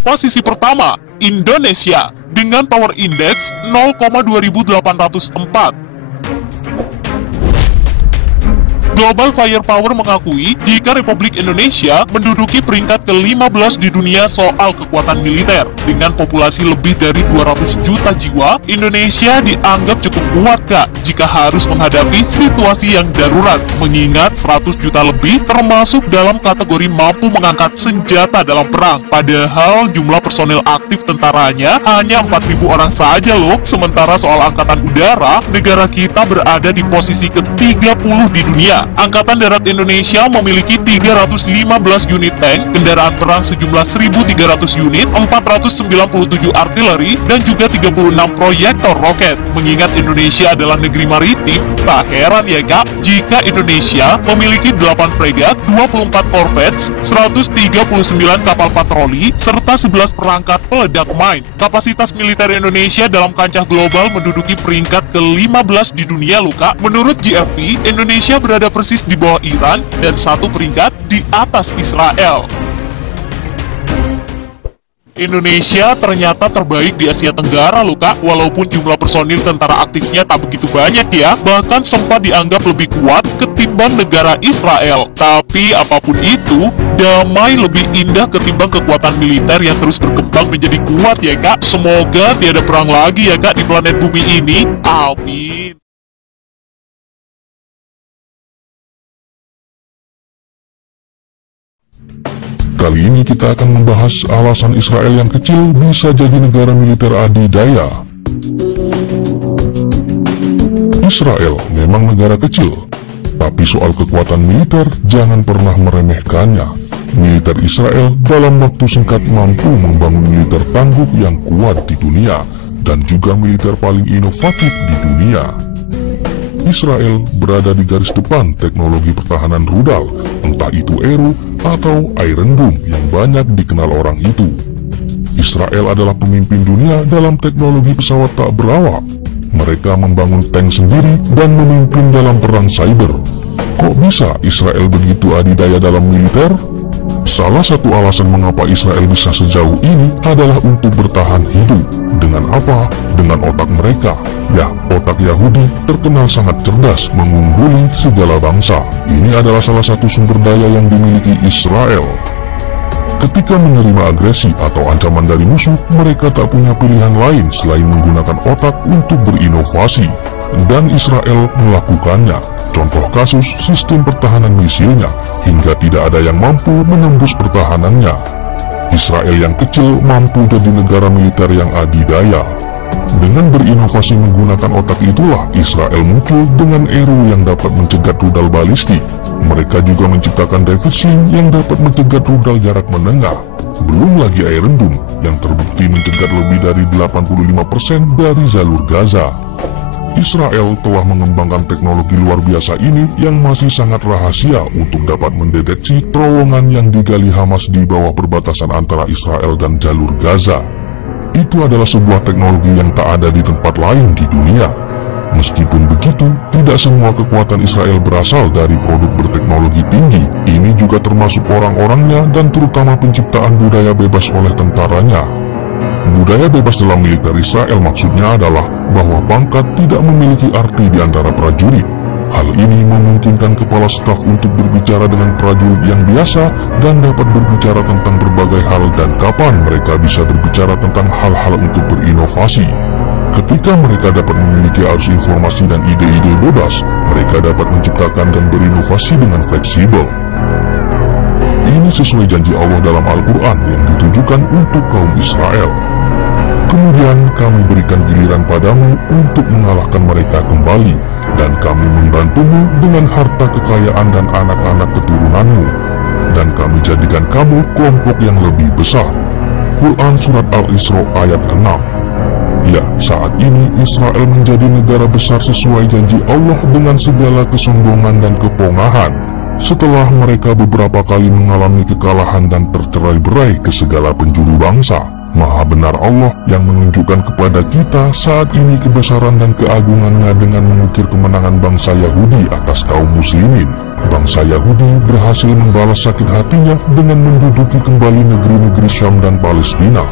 posisi pertama, Indonesia dengan Power Index 0,2804. Global Firepower mengakui jika Republik Indonesia menduduki peringkat ke-15 di dunia soal kekuatan militer. Dengan populasi lebih dari 200 juta jiwa, Indonesia dianggap cukup kuat, Kak, jika harus menghadapi situasi yang darurat, mengingat 100 juta lebih termasuk dalam kategori mampu mengangkat senjata dalam perang. Padahal jumlah personel aktif tentaranya hanya 4.000 orang saja loh. Sementara soal angkatan udara, negara kita berada di posisi ke-30 di dunia. Angkatan Darat Indonesia memiliki 315 unit tank, kendaraan perang sejumlah 1.300 unit, 497 artileri, dan juga 36 proyektor roket. Mengingat Indonesia adalah negeri maritim, tak heran ya Kak, jika Indonesia memiliki 8 fregat, 24 corvettes, 139 kapal patroli, serta 11 perangkat peledak mine. Kapasitas militer Indonesia dalam kancah global menduduki peringkat ke-15 di dunia loh Kak. Menurut GFP, Indonesia berada persis di bawah Iran dan satu peringkat di atas Israel. Indonesia ternyata terbaik di Asia Tenggara loh Kak, walaupun jumlah personil tentara aktifnya tak begitu banyak ya, bahkan sempat dianggap lebih kuat ketimbang negara Israel. Tapi apapun itu, damai lebih indah ketimbang kekuatan militer yang terus berkembang menjadi kuat ya Kak. Semoga tiada perang lagi ya Kak di planet bumi ini, amin. Kali ini kita akan membahas alasan Israel yang kecil bisa jadi negara militer adidaya. Israel memang negara kecil, tapi soal kekuatan militer jangan pernah meremehkannya. Militer Israel dalam waktu singkat mampu membangun militer tangguh yang kuat di dunia, dan juga militer paling inovatif di dunia. Israel berada di garis depan teknologi pertahanan rudal, entah itu Eru atau Iron Dome yang banyak dikenal orang itu. Israel adalah pemimpin dunia dalam teknologi pesawat tak berawak. Mereka membangun tank sendiri dan memimpin dalam perang cyber. Kok bisa Israel begitu adidaya dalam militer? Salah satu alasan mengapa Israel bisa sejauh ini adalah untuk bertahan hidup. Dengan apa? Dengan otak mereka. Ya, otak Yahudi terkenal sangat cerdas, mengungguli segala bangsa. Ini adalah salah satu sumber daya yang dimiliki Israel. Ketika menerima agresi atau ancaman dari musuh, mereka tak punya pilihan lain selain menggunakan otak untuk berinovasi. Dan Israel melakukannya. Contoh kasus sistem pertahanan misilnya, hingga tidak ada yang mampu menembus pertahanannya. Israel yang kecil mampu jadi negara militer yang adidaya. Dengan berinovasi menggunakan otak itulah Israel muncul dengan Eru yang dapat mencegat rudal balistik. Mereka juga menciptakan Davidson yang dapat mencegat rudal jarak menengah. Belum lagi Iron Dome yang terbukti mencegat lebih dari 85% dari jalur Gaza. Israel telah mengembangkan teknologi luar biasa ini yang masih sangat rahasia untuk dapat mendeteksi terowongan yang digali Hamas di bawah perbatasan antara Israel dan jalur Gaza. Itu adalah sebuah teknologi yang tak ada di tempat lain di dunia. Meskipun begitu, tidak semua kekuatan Israel berasal dari produk berteknologi tinggi. Ini juga termasuk orang-orangnya dan terutama penciptaan budaya bebas oleh tentaranya. Budaya bebas dalam militer Israel maksudnya adalah bahwa pangkat tidak memiliki arti di antara prajurit. Hal ini memungkinkan kepala staf untuk berbicara dengan prajurit yang biasa dan dapat berbicara tentang berbagai hal dan kapan mereka bisa berbicara tentang hal-hal untuk berinovasi. Ketika mereka dapat memiliki arus informasi dan ide-ide bebas, mereka dapat menciptakan dan berinovasi dengan fleksibel. Ini sesuai janji Allah dalam Al-Quran yang ditujukan untuk kaum Israel. Kemudian kami berikan giliran padamu untuk mengalahkan mereka kembali, dan kami membantumu dengan harta kekayaan dan anak-anak keturunanmu, dan kami jadikan kamu kelompok yang lebih besar. Quran Surat Al-Isra ayat 6. Ya, saat ini Israel menjadi negara besar sesuai janji Allah dengan segala kesombongan dan kepongahan. Setelah mereka beberapa kali mengalami kekalahan dan tercerai-berai ke segala penjuru bangsa, Maha benar Allah yang menunjukkan kepada kita saat ini kebesaran dan keagungannya dengan mengukir kemenangan bangsa Yahudi atas kaum muslimin. Bangsa Yahudi berhasil membalas sakit hatinya dengan menduduki kembali negeri-negeri Syam dan Palestina,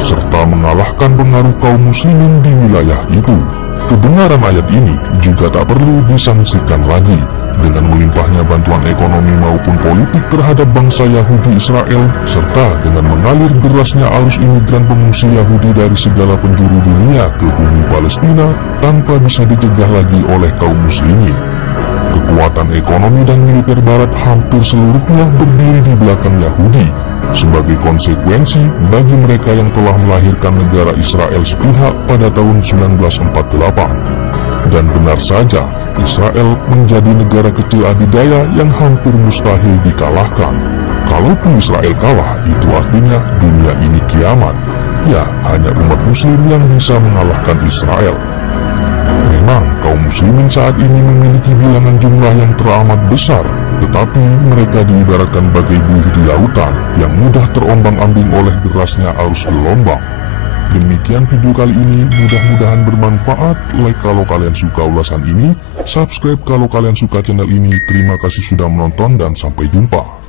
serta mengalahkan pengaruh kaum muslimin di wilayah itu. Kebenaran ayat ini juga tak perlu disangsikan lagi. Dengan melimpahnya bantuan ekonomi maupun politik terhadap bangsa Yahudi Israel, serta dengan mengalir derasnya arus imigran pengungsi Yahudi dari segala penjuru dunia ke bumi Palestina tanpa bisa dicegah lagi oleh kaum muslimin. Kekuatan ekonomi dan militer barat hampir seluruhnya berdiri di belakang Yahudi sebagai konsekuensi bagi mereka yang telah melahirkan negara Israel sepihak pada tahun 1948. Dan benar saja, Israel menjadi negara kecil adidaya yang hampir mustahil dikalahkan. Kalaupun Israel kalah, itu artinya dunia ini kiamat. Ya, hanya umat muslim yang bisa mengalahkan Israel. Memang kaum muslimin saat ini memiliki bilangan jumlah yang teramat besar, tetapi mereka diibaratkan bagai buih di lautan yang mudah terombang-ambing oleh derasnya arus gelombang. Demikian video kali ini, mudah-mudahan bermanfaat. Like kalau kalian suka ulasan ini, subscribe kalau kalian suka channel ini. Terima kasih sudah menonton dan sampai jumpa.